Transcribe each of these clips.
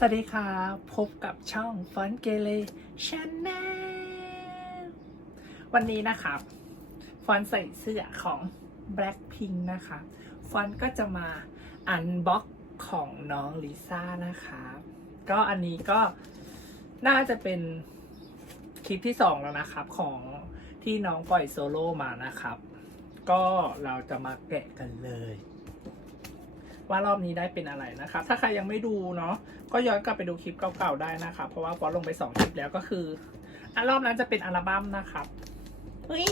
สวัสดีค่ะ พบกับช่องฟอนเกเลชแนลวันนี้นะครับฟอนใส่เสื้อของ Blackpink นะคะฟอนก็จะมาอันบ็อกของน้องลิซ่านะคะก็อันนี้ก็น่าจะเป็นคลิปที่สองแล้วนะครับของที่น้องปล่อยโซโล่มานะครับ ก็เราจะมาแกะกันเลย ว่ารอบนี้ได้เป็นอะไรนะครับ ถ้าใครยังไม่ดูเนาะก็ย้อนกลับไปดูคลิปเก่าๆได้นะครับเพราะว่าฟอนลงไปสองคลิปแล้วก็คืออันรอบนั้นจะเป็นอัลบั้มนะครับเฮ้ย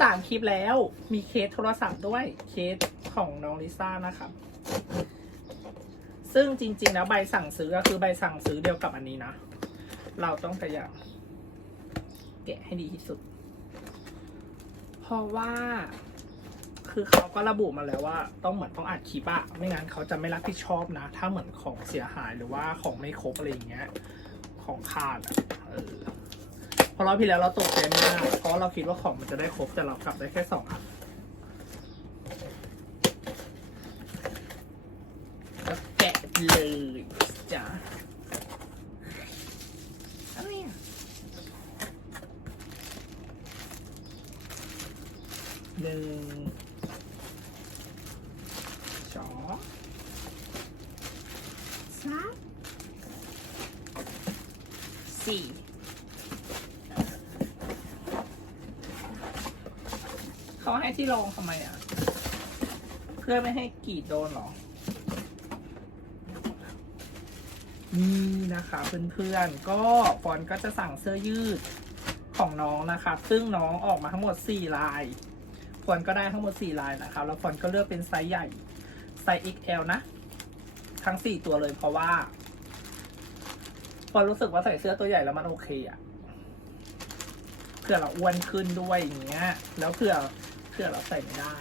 สามคลิปแล้วมีเคสโทรศัพท์ด้วยเคสของน้องลิซ่านะครับ ซึ่งจริงๆแล้วใบสั่งซื้อก็คือใบสั่งซื้อเดียวกับอันนี้นะ เราต้องพยายามแกะให้ดีที่สุด เพราะว่า คือเขาก็ระบุมาแล้วว่า ต้องเหมือนต้องอัดคลิปอะไม่งั้นเขาจะไม่รับผิดชอบนะ ถ้าเหมือนของเสียหายหรือว่าของไม่ครบอะไรอย่างเงี้ย ของขาดอะเออเพราะเราพี่แล้วเราตกใจมากเพราะเราคิดว่าของมันจะได้ครบแต่เรากลับได้แค่สองอันก็แกะเลยจ้ะออะหนึ่งสองสามสี่ เขาให้ที่รองทำไมอะ เพื่อไม่ให้กรีดโดนหรอ นี่นะคะเพื่อนๆ ก็ฟอนก็จะสั่งเสื้อยืดของน้องนะครับซึ่งน้องออกมาทั้งหมด 4 ลาย ฟอนก็ได้ทั้งหมด 4 ลายนะครับแล้วฟอนก็เลือกเป็นไซส์ใหญ่ ไซส์ XL นะ ทั้ง 4 ตัวเลยเพราะว่าฟอนรู้สึกว่าใส่เสื้อตัวใหญ่แล้วมันโอเคอะเผื่อเราอ้วนขึ้นด้วยอย่างเงี้ย แล้วเผื่อ เผื่อเราใส่ไม่ได้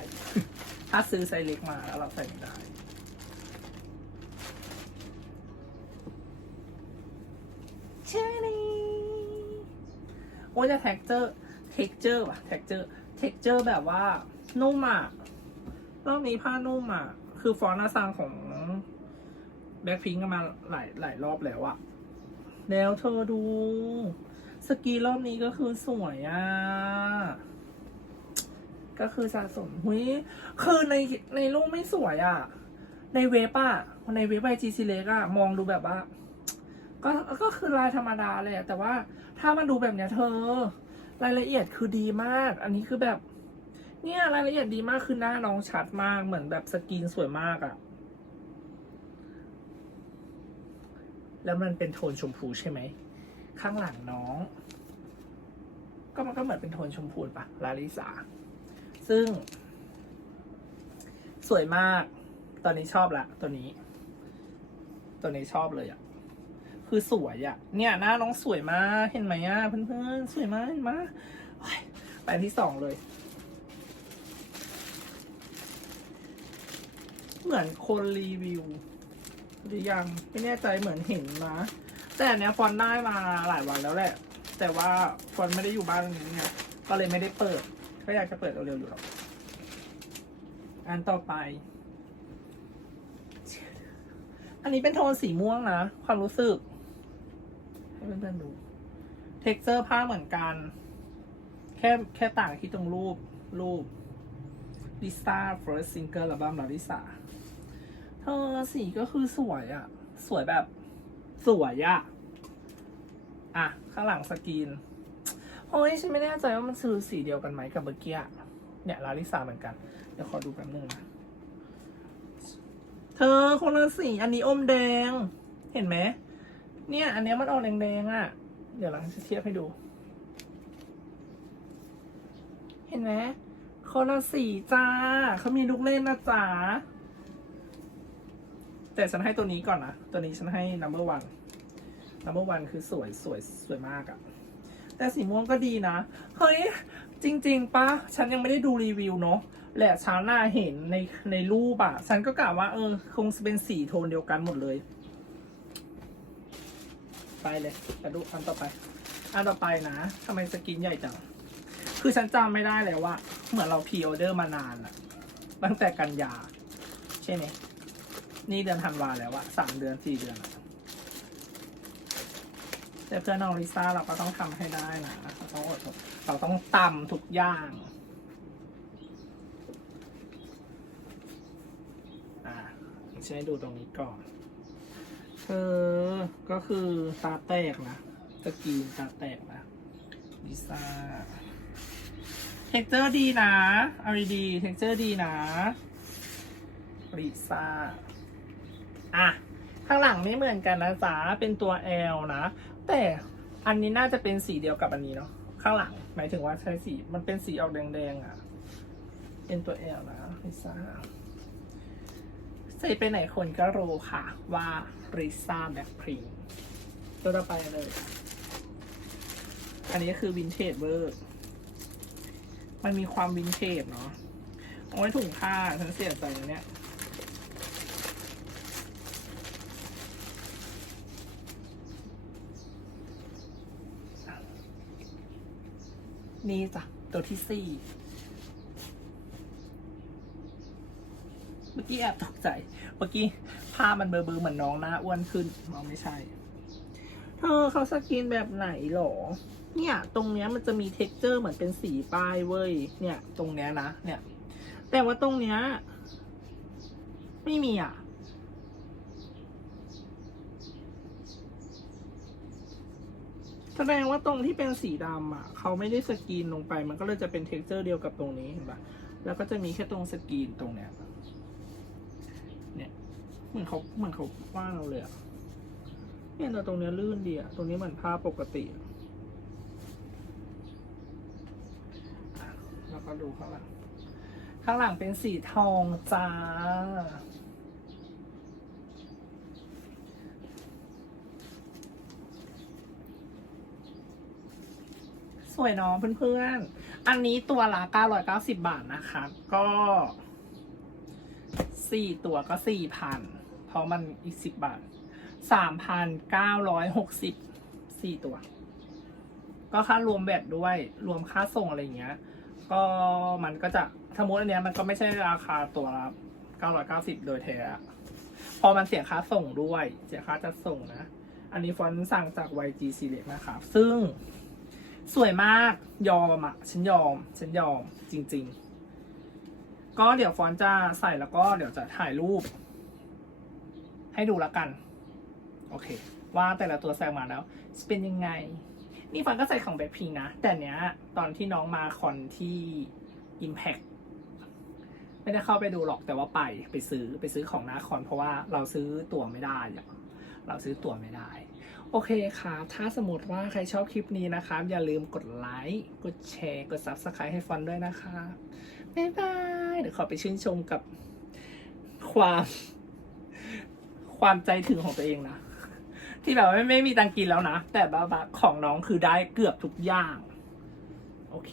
ถ้าซื้อไซส์เล็กมาแล้วเราใส่ไม่ได้ เชอรี่โอ้ยจะแท็กเจอร์เท็กเจอร์ว่ะแท็กเจอร์เท็กเจอร์แบบว่านุ่มอะรอบนี้ผ้านุ่มอะ คือฟอนต์อาซังของแบ็คพิงกันมาหลายหลายรอบแล้วอะแล้วเธอดู สกีรอบนี้ก็คือสวยอะ ก็คือสะสมหุยคือในในรูปไม่สวยอะ ในเว็บอะในเว็บไอจีซีเล็กอะมองดูแบบว่า ก็ก็คือลายธรรมดาเลยอะแต่ว่าถ้ามันดูแบบเนี้ยเธอ รายละเอียดคือดีมาก อันนี้คือแบบ เนี่ยรายละเอียดดีมากคือหน้าน้องชัดมากเหมือนแบบสกรีนสวยมากอะแล้วมันเป็นโทนชมพูใช่ไหมข้างหลังน้อง ก็มันก็เหมือนเป็นโทนชมพูปะลาลิสา ซึ่ง สวยมาก ตอนนี้ชอบละ ตัวนี้ ตัวนี้ชอบเลยอะคือสวยอะเนี่ยหน้าน้องสวยมากเห็นไหมอะเพื่อนๆสวยมากเห็นไหมโอ้ยไปอันที่สองเลย เหมือนคนรีวิวหรือยังไม่แน่ใจเหมือนเห็นนะแต่อันเนี้ยฟอนได้มาหลายวันแล้วแหละ แต่ว่าฟอนไม่ได้อยู่บ้านนี้ไงก็เลยไม่ได้เปิด ก็อยากจะเปิดเร็วๆอยู่หรอกอันต่อไป อันนี้เป็นโทนสีม่วงนะ ความรู้สึก ให้เพื่อนๆดู เท็กเจอร์ผ้าเหมือนกัน แค่แค่ต่างที่ตรงรูปรูปลิซ่า first single อัลบั้มลาลิซ่าเธอสีก็คือสวยอะสวยแบบ สวยอะอะ ข้างหลังสกรีน โอ้ยฉันไม่แน่ใจว่ามันซื้อสีเดียวกันไหมกับเบอร์เกี้อะเนี่ยลาลิซาเหมือนกัน เดี๋ยวขอดูแป๊บนึงนะ เธอคนละสีอันนี้อมแดง เห็นไหม เนี่ย อันเนี้ยมันออกแดงๆอะ่ะ เดี๋ยวเราจะเทียบให้ดู เห็นไหมคนละสีจ้า เขามีลูกเล่นนะจ๊ะแต่ฉันให้ตัวนี้ก่อนนะ ตัวนี้ฉันให้ number one number one คือสวยสวยสวยมากอะ แต่สีม่วงก็ดีนะ เฮ้ย จริง ๆปะฉันยังไม่ได้ดูรีวิวเนาะแหละฉันน่าเห็นในในรูปอะฉันก็กะว่าเออคงเป็นสีโทนเดียวกันหมดเลย ไปเลยไปดูอันต่อไป อันต่อไปนะทำไมสกินใหญ่จัง คือฉันจำไม่ได้แล้วว่า เหมือนเราพีออเดอร์มานานอะตั้งแต่กันยา ใช่ไหมนี่เดือนธันวาแล้วอะสามเดือนสี่เดือนอะ แต่เพื่อนน้องลิซ่าเราก็ต้องทำให้ได้นะเราต้องอดทนเราต้องตำทุกอย่างอะฉันให้ดูตรงนี้ก่อนเธอก็คือตาแตกนะสกรีนตาแตกนะลิซ่าเท็กเจอร์ดีนะเอาดีเท็กเจอร์ดีนะลิซ่าอะ ข้างหลังไม่เหมือนกันนะจ๊ะเป็นตัว L นะ แต่อันนี้น่าจะเป็นสีเดียวกับอันนี้เนาะข้างหลัง หมายถึงว่าใช้สีมันเป็นสีออกแดงๆอะ เป็นตัว L นะลิซ่าใส่ไปไหนคนก็รู้ค่ะ ว่าริซ่าแบ็คพริงตัวต่อไปเลย อันนี้คือวินเทจเวอร์มันมีความวินเทจเนาะโอ้ยถุงผ้าฉันเสียใจเนี่ย นี่จ้ะ ตัวที่สี่เมื่อกี้แอบตกใจ เมื่อกี้ผ้ามันเบลอๆเหมือนน้องหน้าอ้วนขึ้นมองไม่ใช่ เธอเขาสกินแบบไหนหรอ เนี่ย ตรงเนี้ยมันจะมีเท็กเจอร์เหมือนเป็นสีป้ายเว้ย เนี่ย ตรงเนี้ยนะ เนี่ย แต่ว่าตรงเนี้ย ไม่มีอะ แสดงว่าตรงที่เป็นสีดำอะเขาไม่ได้สกรีนลงไป มันก็เลยจะเป็นเท็กเจอร์เดียวกับตรงนี้เห็นปะแล้วก็จะมีแค่ตรงสกรีนตรงเนี้ยเนี่ยเหมือนเขาเหมือนเขาว่าเราเลยอะเนี่ยแต่ตรงเนี้ยลื่นดีอะตรงนี้เหมือนผ้าปกติแล้วก็ดูข้างหลังข้างหลังเป็นสีทองจ้า วยเน้องเพื่อนๆ อันนี้ตัวละ990 บาทนะคะ ก็สี่ตัวก็4,000เพราะมันอีก10บาท3,960สี่ตัว ก็ค่ารวมแบตด้วยรวมค่าส่งอะไรเงี้ย ก็มันก็จะสมมติอันเนี้ยมันก็ไม่ใช่ราคาตัวละ990โดยแท้พอมันเสียค่าส่งด้วย เสียค่าจัดส่งนะ อันนี้ฟอนต์สั่งจาก YG Select นะครับ ซึ่ง สวยมากยอมอะ ฉันยอม ฉันยอมจริง ๆ ก็เดี๋ยวฟอนจะใส่แล้วก็เดี๋ยวจะถ่ายรูป ให้ดูละกัน โอเค ว่าแต่ละตัวแซงมาแล้วจะเป็นยังไง นี่ฟอนก็ใส่ของแบ็คพิงนะ แต่เนี้ย ตอนที่น้องมาคอนที่ Impact ไม่ได้เข้าไปดูหรอกแต่ว่าไปไปซื้อไปซื้อของน้าคอนเพราะว่าเราซื้อตั๋วไม่ได้ เราซื้อตั๋วไม่ได้ โอเคครับ ถ้าสมมติว่าใครชอบคลิปนี้นะครับ อย่าลืมกดไลค์ กดแชร์ กด Subscribe ให้ฟอนด้วยนะคะบ๊ายบาย เดี๋ยวขอไปชื่นชมกับความ ความใจถึงของตัวเองนะ ที่แบบไม่ไม่มีตังค์กินแล้วนะ แต่แบบาของน้องคือได้เกือบทุกอย่าง โอเค